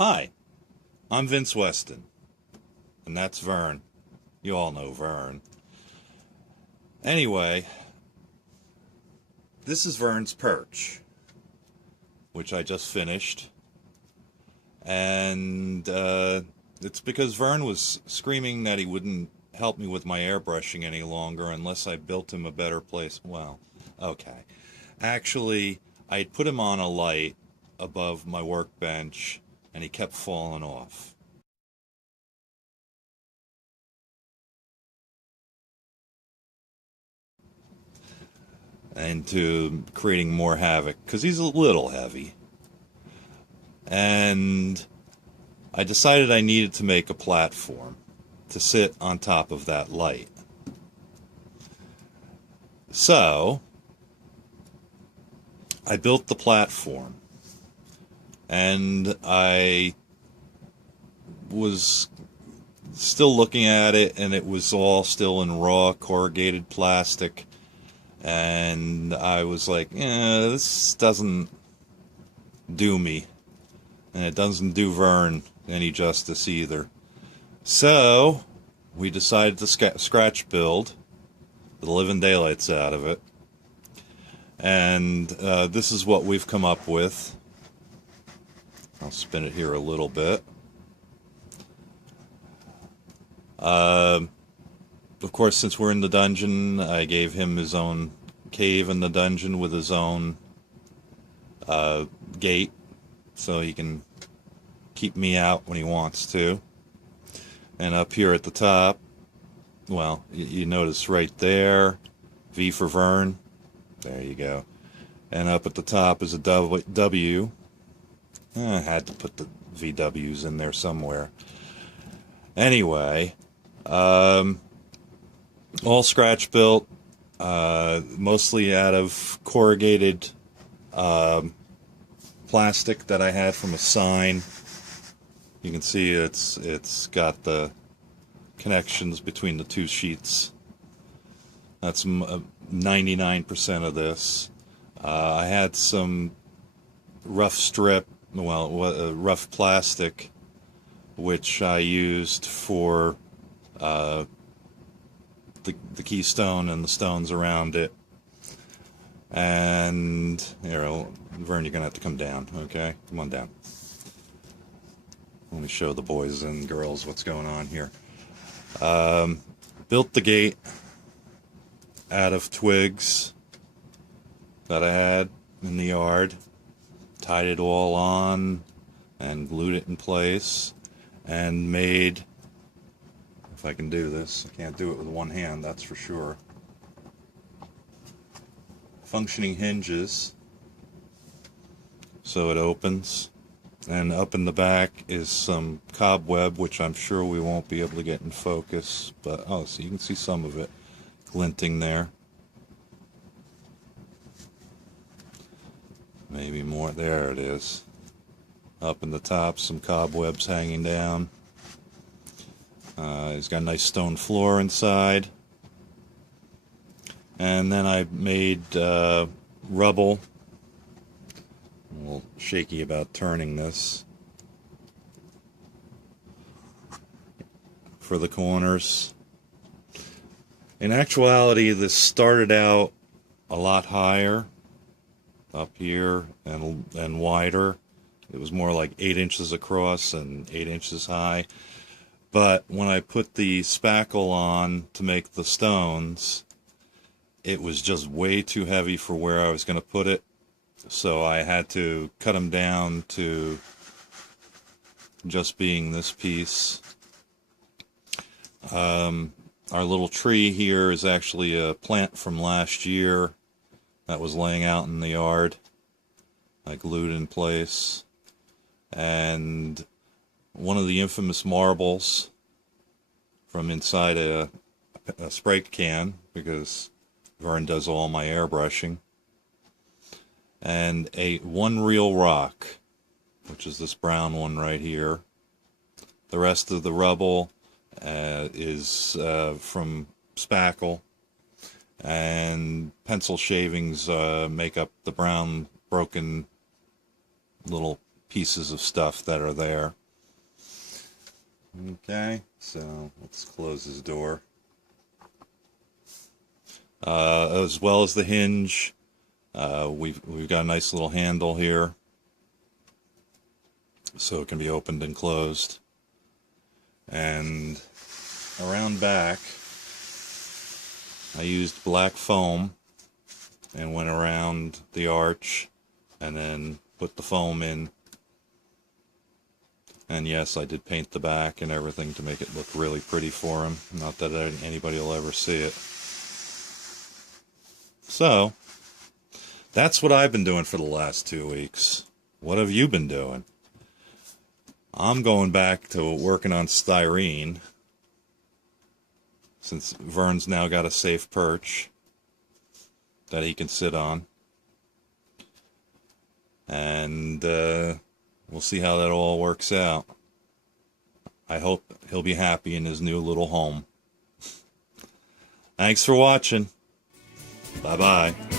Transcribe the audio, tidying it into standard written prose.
Hi, I'm Vince Weston, and that's Vern. You all know Vern. Anyway, this is Vern's Perch, which I just finished, and it's because Vern was screaming that he wouldn't help me with my airbrushing any longer unless I built him a better place. Well, okay. Actually, I had put him on a light above my workbench, and he kept falling off. Into creating more havoc because he's a little heavy. And I decided I needed to make a platform to sit on top of that light. So I built the platform, and I was still looking at it, and it was all still in raw corrugated plastic. And I was like, this doesn't do me. And it doesn't do Vern any justice either. So we decided to scratch build the living daylights out of it. And this is what we've come up with. I'll spin it here a little bit. Of course, since we're in the dungeon, I gave him his own cave in the dungeon with his own gate, so he can keep me out when he wants to. And up here at the top, well, you notice right there, V for Vern. There you go. And up at the top is a W. I had to put the VWs in there somewhere. Anyway, all scratch built, mostly out of corrugated plastic that I had from a sign. You can see it's got the connections between the two sheets. That's 99% of this. I had some rough rough plastic, which I used for the keystone and the stones around it. And here, Vern, you're gonna have to come down. Okay, come on down. Let me show the boys and girls what's going on here. Built the gate out of twigs that I had in the yard, tied it all on and glued it in place, and made, if I can do this, I can't do it with one hand, that's for sure, functioning hinges so it opens. And up in the back is some cobweb, which I'm sure we won't be able to get in focus, but oh, so you can see some of it glinting there. Maybe more. There it is. Up in the top, some cobwebs hanging down. It's got a nice stone floor inside. And then I made rubble. A little shaky about turning this. For the corners. In actuality, this started out a lot higher, up here, and wider. It was more like 8 inches across and 8 inches high. But when I put the spackle on to make the stones, it was just way too heavy for where I was going to put it. So I had to cut them down to just being this piece. Our little tree here is actually a plant from last year that was laying out in the yard. I glued in place. And one of the infamous marbles from inside a spray can, because Vern does all my airbrushing. And one real rock, which is this brown one right here. The rest of the rubble is from spackle, and pencil shavings make up the brown broken little pieces of stuff that are there. Okay, so let's close his door. As well as the hinge, we've got a nice little handle here, so it can be opened and closed. And around back, I used black foam and went around the arch and then put the foam in. And yes, I did paint the back and everything to make it look really pretty for him. Not that anybody will ever see it. So, that's what I've been doing for the last 2 weeks. What have you been doing? I'm going back to working on styrene, since Vern's now got a safe perch that he can sit on. And we'll see how that all works out. I hope he'll be happy in his new little home. Thanks for watching. Bye-bye.